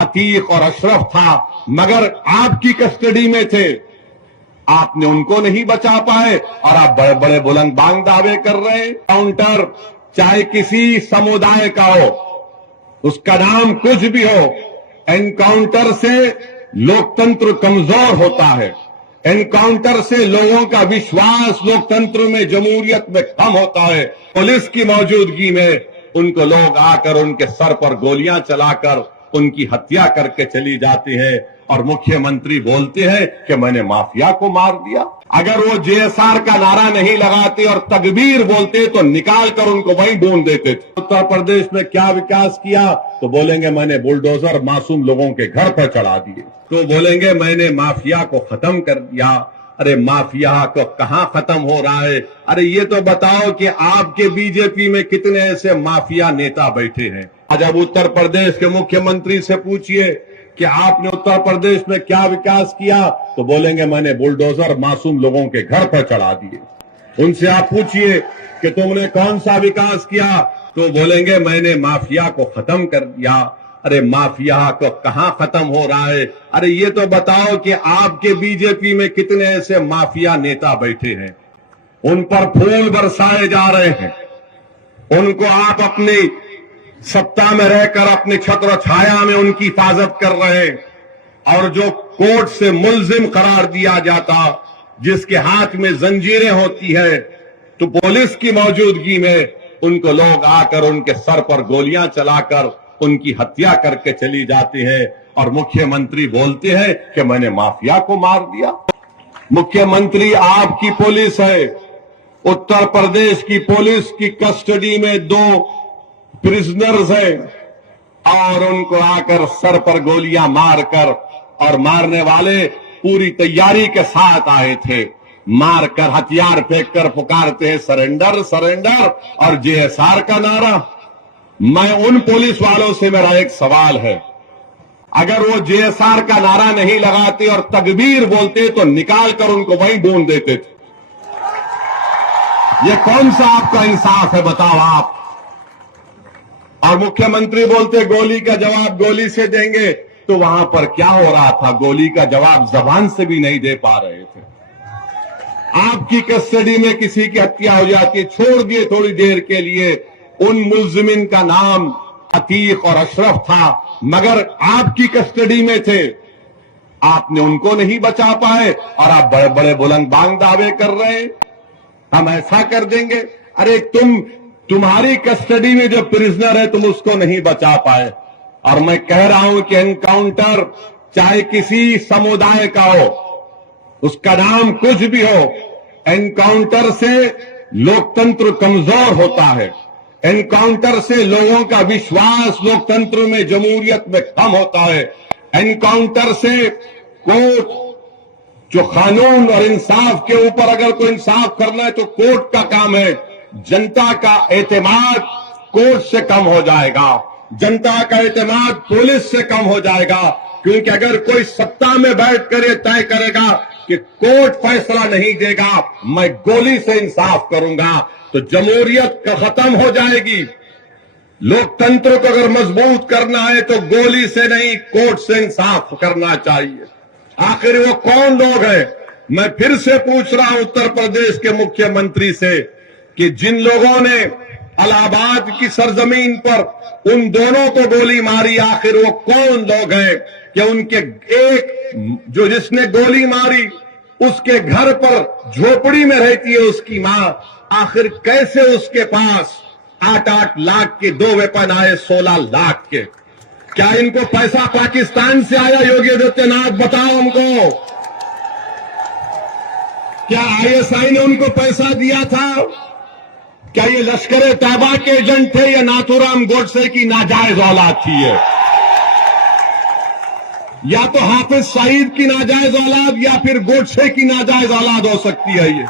अतीक और अशरफ था, मगर आपकी कस्टडी में थे, आपने उनको नहीं बचा पाए और आप बड़े बड़े बुलंद बांग दावे कर रहे हैं। काउंटर चाहे किसी समुदाय का हो, उसका नाम कुछ भी हो, एनकाउंटर से लोकतंत्र कमजोर होता है। एनकाउंटर से लोगों का विश्वास लोकतंत्र में, जमहूरियत में कम होता है। पुलिस की मौजूदगी में उनको लोग आकर उनके सर पर गोलियां चलाकर उनकी हत्या करके चली जाती है और मुख्यमंत्री बोलते हैं कि मैंने माफिया को मार दिया। अगर वो जेएसआर का नारा नहीं लगाते और तकबीर बोलते तो निकाल कर उनको वहीं ढूंढ देते थे। उत्तर प्रदेश में क्या विकास किया तो बोलेंगे मैंने बुलडोजर मासूम लोगों के घर पर चढ़ा दिए, तो बोलेंगे मैंने माफिया को खत्म कर दिया। अरे माफिया को कहां खत्म हो रहा है? अरे ये तो बताओ कि आपके बीजेपी में कितने ऐसे माफिया नेता बैठे हैं। आज अब उत्तर प्रदेश के मुख्यमंत्री से पूछिए कि आपने उत्तर प्रदेश में क्या विकास किया तो बोलेंगे मैंने बुलडोजर मासूम लोगों के घर पर चढ़ा दिए। उनसे आप पूछिए कि तुमने कौन सा विकास किया तो बोलेंगे मैंने माफिया को खत्म कर दिया। अरे माफिया को कहां खत्म हो रहा है? अरे ये तो बताओ कि आपके बीजेपी में कितने ऐसे माफिया नेता बैठे हैं। उन पर फूल बरसाए जा रहे हैं, उनको आप अपनी सत्ता में रहकर अपने छत्र छाया में उनकी हिफाजत कर रहे हैं, और जो कोर्ट से मुल्जिम करार दिया जाता, जिसके हाथ में जंजीरें होती है, तो पुलिस की मौजूदगी में उनको लोग आकर उनके सर पर गोलियां चलाकर उनकी हत्या करके चली जाती है और मुख्यमंत्री बोलते हैं कि मैंने माफिया को मार दिया। मुख्यमंत्री आपकी पुलिस है, उत्तर प्रदेश की पुलिस की कस्टडी में 2 प्रिजनर्स हैं और उनको आकर सर पर गोलियां मारकर, और मारने वाले पूरी तैयारी के साथ आए थे, मारकर हथियार फेंककर पुकारते हैं सरेंडर सरेंडर और जेएसआर का नारा। मैं उन पुलिस वालों से मेरा एक सवाल है, अगर वो जेएसआर का नारा नहीं लगाते और तकबीर बोलते तो निकाल कर उनको वहीं ढूंढ देते थे। ये कौन सा आपका इंसाफ है बताओ आप? और मुख्यमंत्री बोलते गोली का जवाब गोली से देंगे, तो वहां पर क्या हो रहा था? गोली का जवाब जबान से भी नहीं दे पा रहे थे। आपकी कस्टडी में किसी की हत्या हो जाती है, छोड़ दिए थोड़ी देर के लिए, उन मुल्जिमिन का नाम अतीक और अशरफ था, मगर आपकी कस्टडी में थे, आपने उनको नहीं बचा पाए और आप बड़े बड़े बुलंद बांग दावे कर रहे हैं हम ऐसा कर देंगे। अरे तुम्हारी कस्टडी में जो प्रिजनर है तुम उसको नहीं बचा पाए, और मैं कह रहा हूं कि एनकाउंटर चाहे किसी समुदाय का हो, उसका नाम कुछ भी हो, एनकाउंटर से लोकतंत्र कमजोर होता है। एनकाउंटर से लोगों का विश्वास लोकतंत्र में, जमहूरियत में कम होता है। एनकाउंटर से कोर्ट, जो कानून और इंसाफ के ऊपर अगर कोई इंसाफ करना है तो कोर्ट का काम है। जनता का एतमाद कोर्ट से कम हो जाएगा, जनता का एतमाद पुलिस से कम हो जाएगा, क्योंकि अगर कोई सत्ता में बैठकर ये तय करेगा कि कोर्ट फैसला नहीं देगा, मैं गोली से इंसाफ करूंगा, तो जमहूरियत का खत्म हो जाएगी। लोकतंत्र को अगर मजबूत करना है तो गोली से नहीं, कोर्ट से इंसाफ करना चाहिए। आखिर वो कौन लोग हैं? मैं फिर से पूछ रहा हूं उत्तर प्रदेश के मुख्यमंत्री से कि जिन लोगों ने इलाहाबाद की सरजमीन पर उन दोनों को गोली मारी, आखिर वो कौन लोग हैं कि उनके एक जो जिसने गोली मारी उसके घर पर झोपड़ी में रहती है उसकी मां, आखिर कैसे उसके पास 8-8 लाख के 2 वेपन आए, 16 लाख के? क्या इनको पैसा पाकिस्तान से आया? योगी आदित्यनाथ बताओ हमको, क्या आईएसआई ने उनको पैसा दिया था? क्या ये लश्कर तैयबा के एजेंट थे या नाथूराम गोडसे की नाजायज औलाद थी ये? या तो हाफिज सईद की नाजायज औलाद या फिर गोडसे की नाजायज औलाद हो सकती है ये।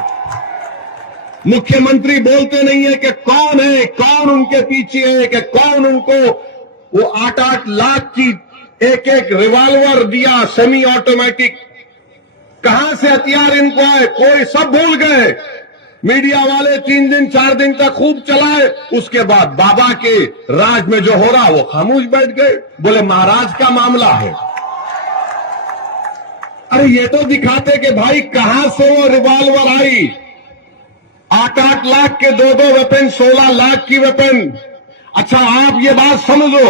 मुख्यमंत्री बोलते नहीं है कि कौन है, कौन उनके पीछे है, कि कौन उनको वो 8-8 लाख की एक रिवॉल्वर दिया, सेमी ऑटोमेटिक, कहां से हथियार इनको आए, कोई सब भूल गए। मीडिया वाले 3 दिन 4 दिन तक खूब चलाए, उसके बाद बाबा के राज में जो हो रहा वो खामोश बैठ गए, बोले महाराज का मामला है। अरे ये तो दिखाते कि भाई कहां से वो रिवॉल्वर आई, 8-8 लाख के 2-2 वेपन, 16 लाख की वेपन। अच्छा आप ये बात समझो,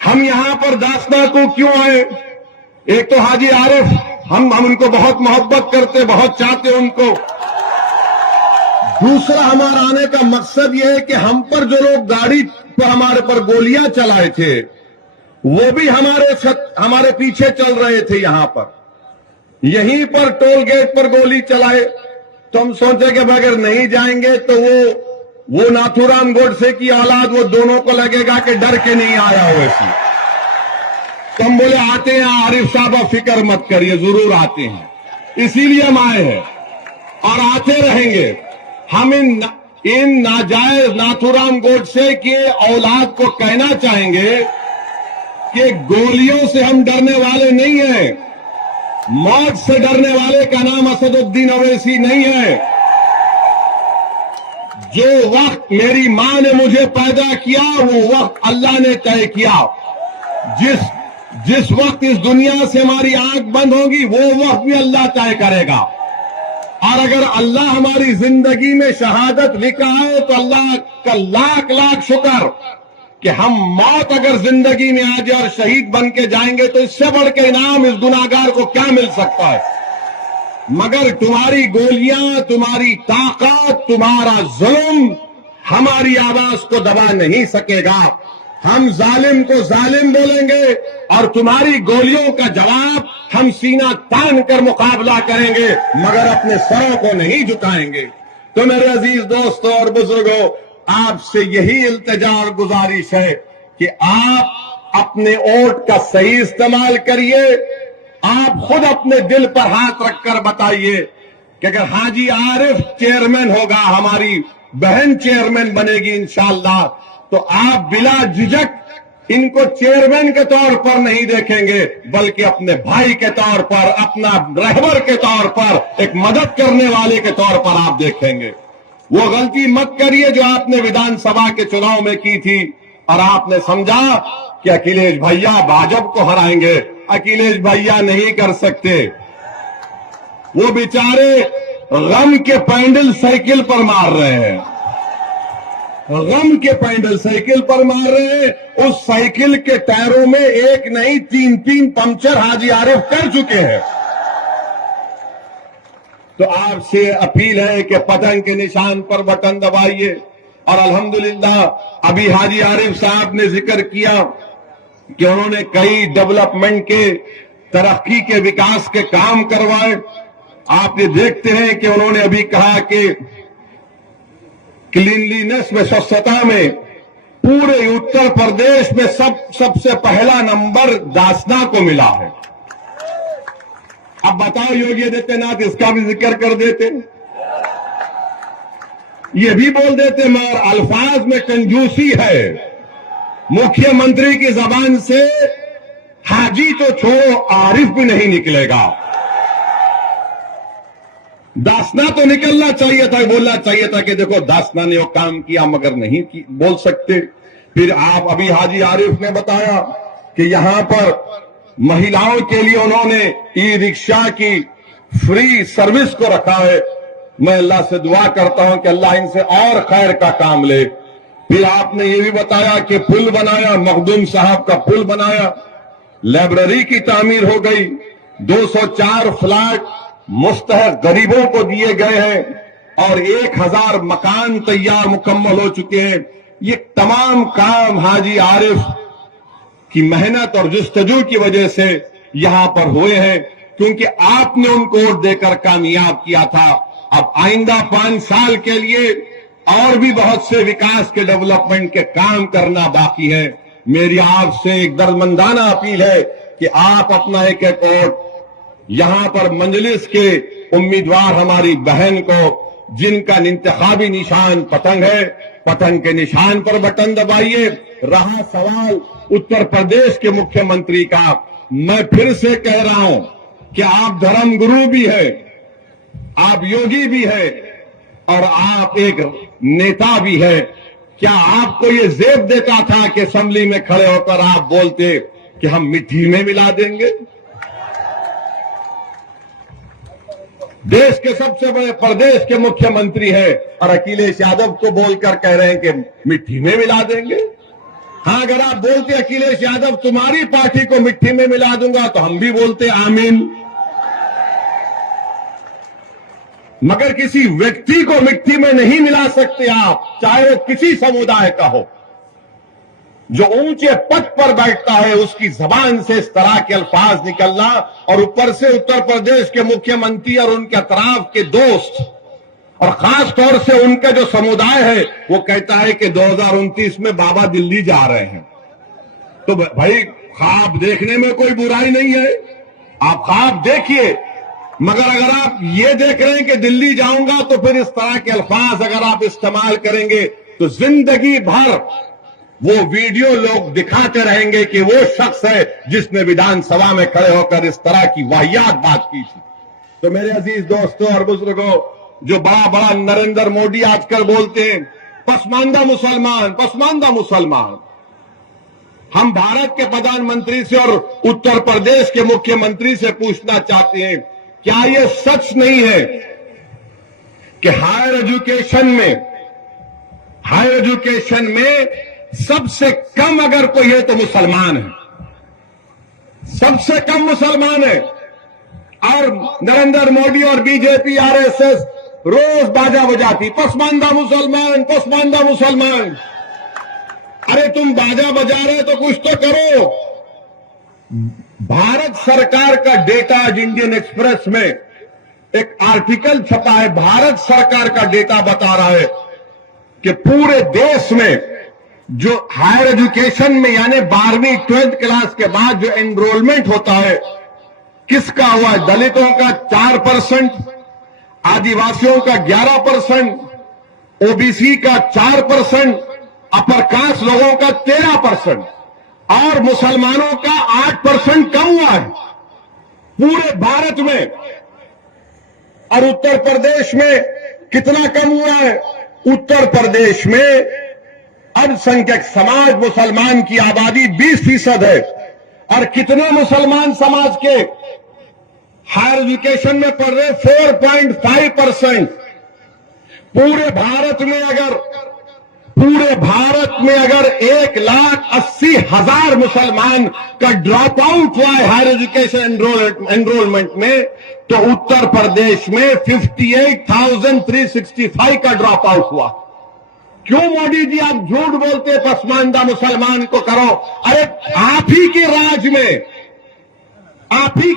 हम यहां पर दासना को क्यों आए? एक तो हाजी आरिफ, हम उनको बहुत मोहब्बत करते, बहुत चाहते उनको। दूसरा हमारा आने का मकसद यह है कि हम पर जो लोग गाड़ी पर हमारे पर गोलियां चलाए थे वो भी हमारे पीछे चल रहे थे। यहां पर यहीं पर टोल गेट पर गोली चलाए तो हम सोचे कि अगर नहीं जाएंगे तो वो नाथूराम गोडसे की औलाद, वो दोनों को लगेगा कि डर के नहीं आया हो ऐसी। तो हम बोले आते हैं आरिफ साहब, आप फिक्र मत करिए, जरूर आते हैं, इसीलिए हम आए हैं और आते रहेंगे। हम इन नाजायज नाथूराम गोडसे के औलाद को कहना चाहेंगे कि गोलियों से हम डरने वाले नहीं हैं, मौत से डरने वाले का नाम असदुद्दीन अवैसी नहीं है। जो वक्त मेरी मां ने मुझे पैदा किया वो वक्त अल्लाह ने तय किया। जिस वक्त इस दुनिया से हमारी आंख बंद होगी वो वक्त भी अल्लाह तय करेगा। और अगर अल्लाह हमारी जिंदगी में शहादत लिखा है तो अल्लाह का लाख लाख शुक्र कि हम मौत अगर जिंदगी में आ जाए और शहीद बन के जाएंगे तो इससे बढ़ के इनाम इस गुनाहगार को क्या मिल सकता है। मगर तुम्हारी गोलियां, तुम्हारी ताकत, तुम्हारा जुल्म हमारी आवाज को दबा नहीं सकेगा। हम जालिम को जालिम बोलेंगे और तुम्हारी गोलियों का जवाब हम सीना तान कर मुकाबला करेंगे, मगर अपने सरों को नहीं झुकाएंगे। तो मेरे अजीज दोस्तों और बुजुर्गों, आपसे यही इल्तिजा और गुजारिश है कि आप अपने वोट का सही इस्तेमाल करिए। आप खुद अपने दिल पर हाथ रखकर बताइए कि अगर हाजी आरिफ चेयरमैन होगा, हमारी बहन चेयरमैन बनेगी इंशाअल्लाह, तो आप बिला झिझक इनको चेयरमैन के तौर पर नहीं देखेंगे, बल्कि अपने भाई के तौर पर, अपना रहबर के तौर पर, एक मदद करने वाले के तौर पर आप देखेंगे। वो गलती मत करिए जो आपने विधानसभा के चुनाव में की थी और आपने समझा कि अखिलेश भैया भाजपा को हराएंगे। अखिलेश भैया नहीं कर सकते, वो बेचारे गम के पैंडल साइकिल पर मार रहे हैं, गम के पैंडल साइकिल पर मार रहे हैं। उस साइकिल के टायरों में एक नहीं 3-3 पंक्चर हाजी आरिफ कर चुके हैं। तो आपसे अपील है कि पतंग के निशान पर बटन दबाइए। और अल्हम्दुलिल्लाह अभी हाजी आरिफ साहब ने जिक्र किया कि उन्होंने कई डेवलपमेंट के, तरक्की के, विकास के काम करवाए। आप ये देखते हैं कि उन्होंने अभी कहा कि क्लीनलीनेस में, स्वच्छता में पूरे उत्तर प्रदेश में सबसे पहला नंबर दासना को मिला है। अब बताओ योगी आदित्यनाथ इसका भी जिक्र कर देते, ये भी बोल देते, मगर अल्फाज में कंजूसी है। मुख्यमंत्री की जबान से हाजी तो छोड़ो, आरिफ भी नहीं निकलेगा। दासना तो निकलना चाहिए था, बोलना चाहिए था कि देखो दासना ने वो काम किया, मगर नहीं बोल सकते। फिर आप अभी हाजी आरिफ ने बताया कि यहां पर महिलाओं के लिए उन्होंने ई रिक्शा की फ्री सर्विस को रखा है। मैं अल्लाह से दुआ करता हूं कि अल्लाह इनसे और खैर का काम ले। फिर आपने ये भी बताया कि पुल बनाया, मखदूम साहब का पुल बनाया, लाइब्रेरी की तामीर हो गई, 204 फ्लैट मुस्तहक गरीबों को दिए गए हैं और 1000 मकान तैयार मुकम्मल हो चुके हैं। ये तमाम काम हाजी आरिफ की मेहनत और जुस्तजू की वजह से यहां पर हुए हैं, क्योंकि आपने उनको वोट देकर कामयाब किया था। अब आइंदा 5 साल के लिए और भी बहुत से विकास के, डेवलपमेंट के काम करना बाकी है। मेरी आपसे एक दर्दमंदाना अपील है कि आप अपना एक एक वोट यहां पर मंजलिस के उम्मीदवार हमारी बहन को, जिनका इंतखाबी निशान पतंग है, पतंग के निशान पर बटन दबाइए। रहा सवाल उत्तर प्रदेश के मुख्यमंत्री का, मैं फिर से कह रहा हूं कि आप धर्मगुरु भी है, आप योगी भी है, और आप एक नेता भी है, क्या आपको ये जेब देता था कि असेंबली में खड़े होकर आप बोलते कि हम मिट्टी में मिला देंगे? देश के सबसे बड़े प्रदेश के मुख्यमंत्री है और अखिलेश यादव को बोलकर कह रहे हैं कि मिट्टी में मिला देंगे। हाँ, अगर आप बोलते अखिलेश यादव तुम्हारी पार्टी को मिट्टी में मिला दूंगा तो हम भी बोलते आमीन, मगर किसी व्यक्ति को मिट्टी में नहीं मिला सकते आप, चाहे वो किसी समुदाय का हो। जो ऊंचे पद पर बैठता है उसकी जबान से इस तरह के अल्फाज निकलना, और ऊपर से उत्तर प्रदेश के मुख्यमंत्री और उनके अतराफ के दोस्त और खास तौर से उनका जो समुदाय है वो कहता है कि 2029 में बाबा दिल्ली जा रहे हैं। तो भाई, ख्वाब देखने में कोई बुराई नहीं है, आप ख्वाब देखिए, मगर अगर आप ये देख रहे हैं कि दिल्ली जाऊंगा तो फिर इस तरह के अल्फाज अगर आप इस्तेमाल करेंगे तो जिंदगी भर वो वीडियो लोग दिखाते रहेंगे कि वो शख्स है जिसने विधानसभा में खड़े होकर इस तरह की वाहियात बात की थी। तो मेरे अजीज दोस्तों और बुजुर्गों, जो बड़ा बड़ा नरेंद्र मोदी आजकल बोलते हैं पसमानदा मुसलमान, पसमानदा मुसलमान, हम भारत के प्रधानमंत्री से और उत्तर प्रदेश के मुख्यमंत्री से पूछना चाहते हैं, क्या यह सच नहीं है कि हायर एजुकेशन में सबसे कम अगर कोई है तो मुसलमान है, सबसे कम मुसलमान है। और नरेंद्र मोदी और बीजेपी आरएसएस रोज बाजा बजाती पसमानदा मुसलमान, पसमानदा मुसलमान। अरे तुम बाजा बजा रहे तो कुछ तो करो। भारत सरकार का डेटा, आज इंडियन एक्सप्रेस में एक आर्टिकल छपा है, भारत सरकार का डेटा बता रहा है कि पूरे देश में जो हायर एजुकेशन में यानी 12वीं 12th क्लास के बाद जो एनरोलमेंट होता है, किसका हुआ है? दलितों का 4%, आदिवासियों का 11%, ओबीसी का 4%, अपर कास्ट लोगों का 13% और मुसलमानों का 8% कम हुआ है पूरे भारत में। और उत्तर प्रदेश में कितना कम हुआ है? उत्तर प्रदेश में अल्पसंख्यक समाज मुसलमान की आबादी 20% है, और कितने मुसलमान समाज के हायर एजुकेशन में पढ़ रहे? 4.5%। पूरे भारत में अगर 1,80,000 मुसलमान का ड्रॉप आउट हुआ है हायर एजुकेशन एनरोलमेंट में, तो उत्तर प्रदेश में 58,365 का ड्रॉप आउट हुआ। क्यों मोदी जी आप झूठ बोलते पसमानदा मुसलमान को करो? अरे आप ही के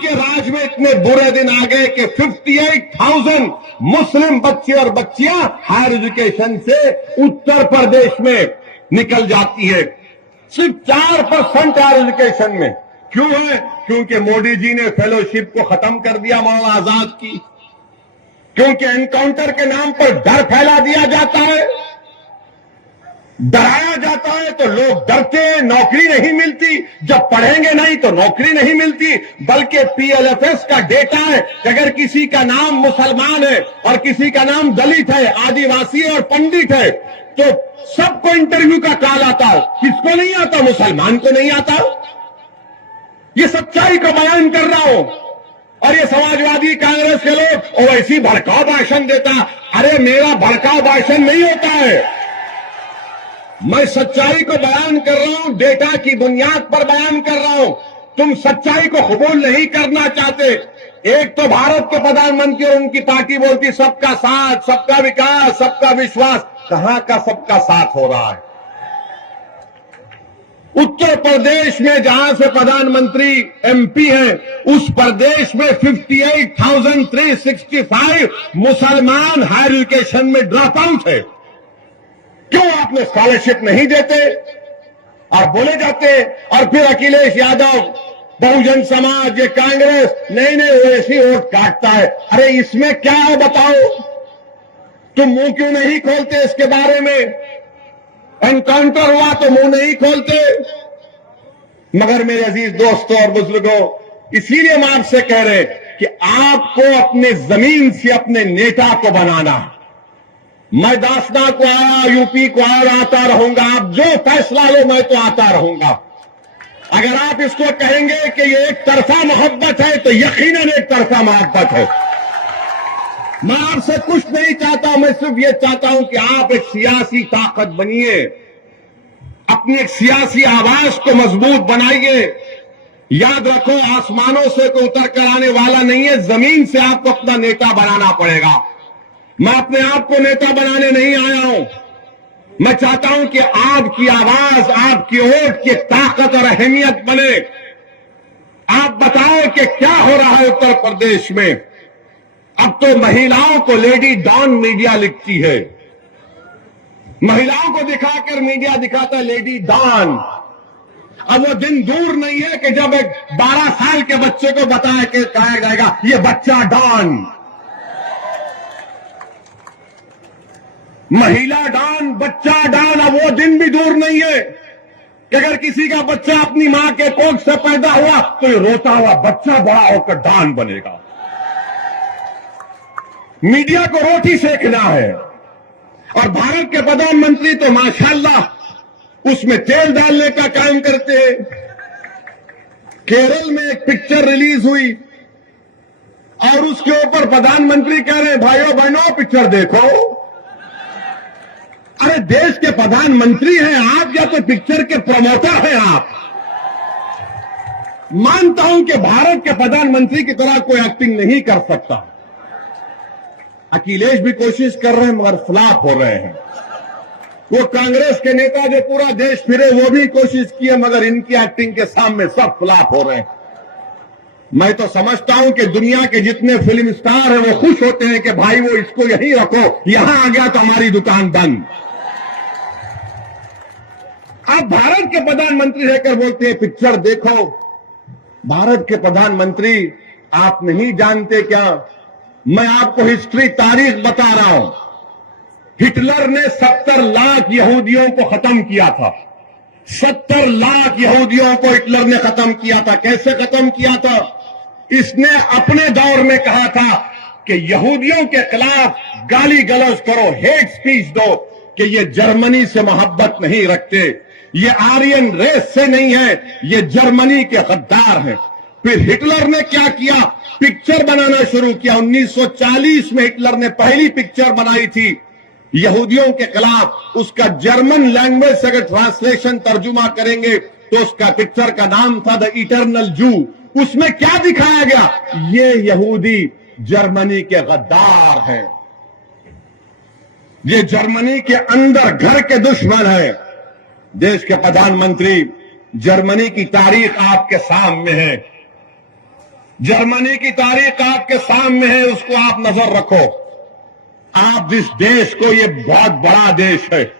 राज में इतने बुरे दिन आ गए कि 58,000 मुस्लिम बच्चे और बच्चियां हायर एजुकेशन से उत्तर प्रदेश में निकल जाती है। सिर्फ 4% हायर एजुकेशन में। क्यों है? क्योंकि मोदी जी ने फेलोशिप को खत्म कर दिया मौलाना आजाद की, क्योंकि एनकाउंटर के नाम पर डर फैला दिया जाता है, डराया जाता है तो लोग डरते हैं, नौकरी नहीं मिलती, जब पढ़ेंगे नहीं तो नौकरी नहीं मिलती। बल्कि पीएलएफएस का डेटा है कि अगर किसी का नाम मुसलमान है और किसी का नाम दलित है, आदिवासी है और पंडित है, तो सबको इंटरव्यू का कॉल आता है। किसको नहीं आता? मुसलमान को नहीं आता। ये सच्चाई को बयान कर रहा हूं। और ये समाजवादी कांग्रेस के लोग और ऐसी भड़काऊ भाषण देता। अरे मेरा भड़काऊ भाषण नहीं होता है, मैं सच्चाई को बयान कर रहा हूं, डेटा की बुनियाद पर बयान कर रहा हूं। तुम सच्चाई को कबूल नहीं करना चाहते। एक तो भारत के प्रधानमंत्री और उनकी पार्टी बोलती सबका साथ, सबका विकास, सबका विश्वास। कहां का सबका साथ हो रहा है? उत्तर प्रदेश में जहां से प्रधानमंत्री एमपी हैं, उस प्रदेश में 58,365 मुसलमान हायर एजुकेशन में ड्रॉप आउट है। क्यों आपने स्कॉलरशिप नहीं देते? और बोले जाते, और फिर अखिलेश यादव, बहुजन समाज, ये कांग्रेस, नहीं वो ऐसी वोट काटता है। अरे इसमें क्या है बताओ? तुम मुंह क्यों नहीं खोलते इसके बारे में? एनकाउंटर हुआ तो मुंह नहीं खोलते। मगर मेरे अजीज दोस्तों और बुजुर्गों, इसीलिए हम आपसे कह रहे हैं कि आपको अपने जमीन से अपने नेता को बनाना, मैं दासना को आया, यूपी को आया, आता रहूंगा। आप जो फैसला लो मैं तो आता रहूंगा। अगर आप इसको कहेंगे कि ये एक तरफा मोहब्बत है तो यकीनन एक तरफा मोहब्बत है। मैं आपसे कुछ नहीं चाहता, मैं सिर्फ ये चाहता हूं कि आप एक सियासी ताकत बनिए, अपनी एक सियासी आवाज को मजबूत बनाइए। याद रखो, आसमानों से कोई उतर कर आने वाला नहीं है, जमीन से आपको अपना नेता बनाना पड़ेगा। मैं अपने आप को नेता बनाने नहीं आया हूं। मैं चाहता हूं कि आपकी आवाज, आपकी वोट की ताकत और अहमियत बने। आप बताओ कि क्या हो रहा है उत्तर प्रदेश में। अब तो महिलाओं को लेडी डॉन मीडिया लिखती है, महिलाओं को दिखाकर मीडिया दिखाता है लेडी डॉन। अब वो दिन दूर नहीं है कि जब एक 12 साल के बच्चे को बताया कि कहा जाएगा ये बच्चा डॉन, महिला डॉन, बच्चा डॉन। अब वो दिन भी दूर नहीं है कि अगर किसी का बच्चा अपनी मां के कोख से पैदा हुआ तो ये रोता हुआ बच्चा बड़ा होकर डॉन बनेगा। मीडिया को रोटी सेकना है। और भारत के प्रधानमंत्री तो माशाल्लाह उसमें तेल डालने का काम करते हैं। केरल में एक पिक्चर रिलीज हुई और उसके ऊपर प्रधानमंत्री कह रहे हैं भाइयों बहनों पिक्चर देखो। अरे देश के प्रधानमंत्री हैं आप या तो पिक्चर के प्रमोटर हैं आप। मानता हूं कि भारत के प्रधानमंत्री की तरह कोई एक्टिंग नहीं कर सकता। अखिलेश भी कोशिश कर रहे हैं मगर फ्लॉप हो रहे हैं। वो कांग्रेस के नेता जो पूरा देश फिरे वो भी कोशिश किए मगर इनकी एक्टिंग के सामने सब फ्लॉप हो रहे हैं। मैं तो समझता हूं कि दुनिया के जितने फिल्म स्टार हैं वो खुश होते हैं कि भाई वो इसको यहीं रखो, यहां आ गया तो हमारी दुकान बंद। आप भारत के प्रधानमंत्री रहकर बोलते हैं पिक्चर देखो। भारत के प्रधानमंत्री आप नहीं जानते क्या? मैं आपको हिस्ट्री तारीख बता रहा हूं। हिटलर ने 70 लाख यहूदियों को खत्म किया था। 70 लाख यहूदियों को हिटलर ने खत्म किया था। कैसे खत्म किया था? इसने अपने दौर में कहा था कि यहूदियों के खिलाफ गाली गलौज करो, हेट स्पीच दो कि ये जर्मनी से मोहब्बत नहीं रखते, ये आर्यन रेस से नहीं है, ये जर्मनी के गद्दार हैं। फिर हिटलर ने क्या किया? पिक्चर बनाना शुरू किया। 1940 में हिटलर ने पहली पिक्चर बनाई थी यहूदियों के खिलाफ। उसका जर्मन लैंग्वेज से अगर ट्रांसलेशन तर्जुमा करेंगे तो उसका पिक्चर का नाम था द इटर्नल जू। उसमें क्या दिखाया गया? ये यहूदी जर्मनी के गद्दार हैं, ये जर्मनी के अंदर घर के दुश्मन है। देश के प्रधानमंत्री, जर्मनी की तारीख आपके सामने है, जर्मनी की तारीख आपके सामने है, उसको आप नजर रखो। आप जिस देश को, ये बहुत बड़ा देश है,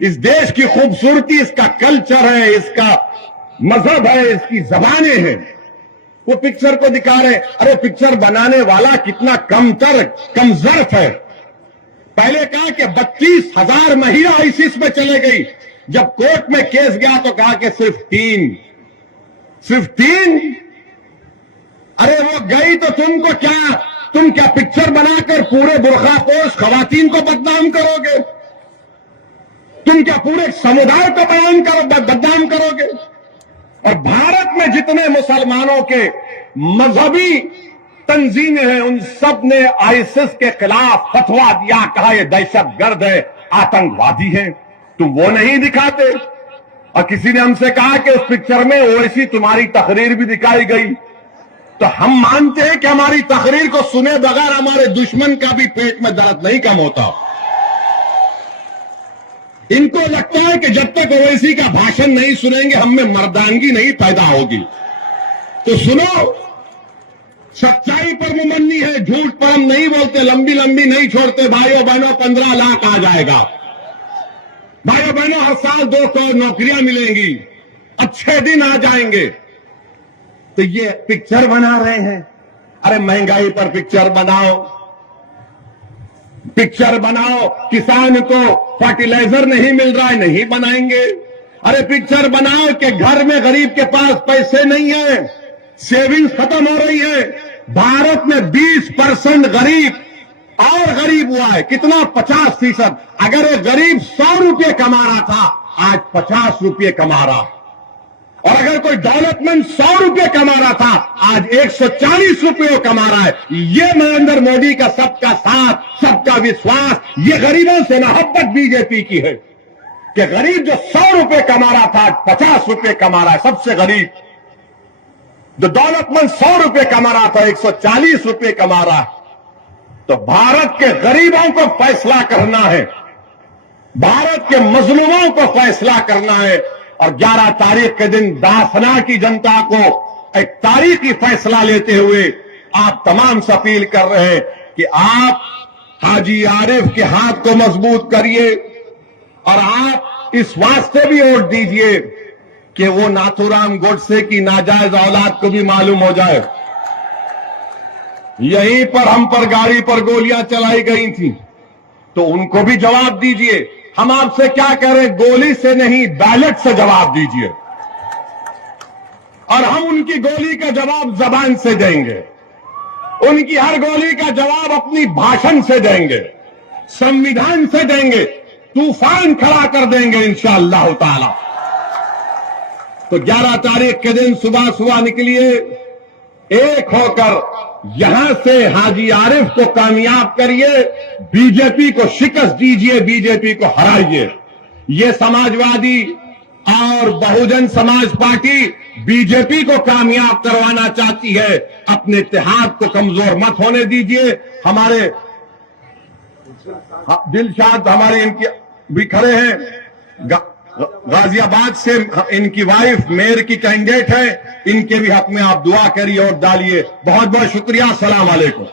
इस देश की खूबसूरती, इसका कल्चर है, इसका मजहब है, इसकी जबानें हैं, वो पिक्चर को दिखा रहे। अरे पिक्चर बनाने वाला कितना कमजर्फ है। पहले कहा कि 32,000 महिला आईसीस में चले गई, जब कोर्ट में केस गया तो कहा कि सिर्फ 3। अरे वो गई तो तुम क्या पिक्चर बनाकर पूरे बुरखापोश खवातीन को बदनाम करोगे? तुम क्या पूरे समुदाय को बदनाम करोगे? और भारत में जितने मुसलमानों के मजहबी तंजीमें हैं उन सब ने आईएसआईएस के खिलाफ फतवा दिया, कहा ये दहशतगर्द है, आतंकवादी है। तुम वो नहीं दिखाते। और किसी ने हमसे कहा कि उस पिक्चर में ओवैसी तुम्हारी तकरीर भी दिखाई गई। तो हम मानते हैं कि हमारी तकरीर को सुने बगैर हमारे दुश्मन का भी पेट में दर्द नहीं कम होता। इनको लगता है कि जब तक ओवैसी का भाषण नहीं सुनेंगे हम में मर्दानगी नहीं पैदा होगी। तो सुनो, सच्चाई पर मुमन्नी है, झूठ पर हम नहीं बोलते, लंबी लंबी नहीं छोड़ते। भाइयों बहनों 15 लाख आ जाएगा। भाइयों बहनों हर साल 2 करोड़ नौकरियां मिलेंगी, अच्छे दिन आ जाएंगे। तो ये पिक्चर बना रहे हैं। अरे महंगाई पर पिक्चर बनाओ, पिक्चर बनाओ। किसान को फर्टिलाइजर नहीं मिल रहा है, नहीं बनाएंगे। अरे पिक्चर बनाओ कि घर में गरीब के पास पैसे नहीं है, सेविंग्स खत्म हो रही है। भारत में 20% गरीब और गरीब हुआ है। कितना? 50%। अगर एक गरीब 100 रुपये कमा रहा था, आज 50 रुपये कमा रहा है। और अगर कोई दौलतमंद 100 रुपये कमा रहा था, आज 140 रुपये कमा रहा है। ये नरेंद्र मोदी का सबका साथ, सबका विश्वास, ये गरीबों से मोहब्बत बीजेपी की है कि गरीब जो 100 रुपये कमा रहा था, आज 50 रुपये कमा रहा है। सबसे गरीब जो दौलतमंद 100 रुपये कमा रहा था, 140 रुपये कमा रहा है। तो भारत के गरीबों को फैसला करना है, भारत के मजलूमों को फैसला करना है। और 11 तारीख के दिन दाफना की जनता को एक तारीखी फैसला लेते हुए आप तमाम से अपील कर रहे हैं कि आप हाजी आरिफ के हाथ को मजबूत करिए और आप इस वास्ते भी वोट दीजिए कि वो नाथूराम गोडसे की नाजायज औलाद को भी मालूम हो जाए। यहीं पर हम पर गाड़ी पर गोलियां चलाई गई थी, तो उनको भी जवाब दीजिए। हम आपसे क्या कह रहे हैं? गोली से नहीं, बैलेट से जवाब दीजिए। और हम उनकी गोली का जवाब जबान से देंगे, उनकी हर गोली का जवाब अपनी भाषण से देंगे, संविधान से देंगे, तूफान खड़ा कर देंगे इंशाअल्लाह ताला। तो 11 तारीख के दिन सुबह सुबह निकलिए, एक होकर यहां से हाजी आरिफ को कामयाब करिए, बीजेपी को शिकस्त दीजिए, बीजेपी को हराइए। ये समाजवादी और बहुजन समाज पार्टी बीजेपी को कामयाब करवाना चाहती है। अपने इत्तेहाद को कमजोर मत होने दीजिए। हमारे दिलशाद हमारे इनके भी खड़े हैं, गाजियाबाद से इनकी वाइफ मेयर की कैंडिडेट है, इनके भी हक में आप दुआ करिए और डालिए। बहुत बहुत शुक्रिया। अस्सलाम वालेकुम।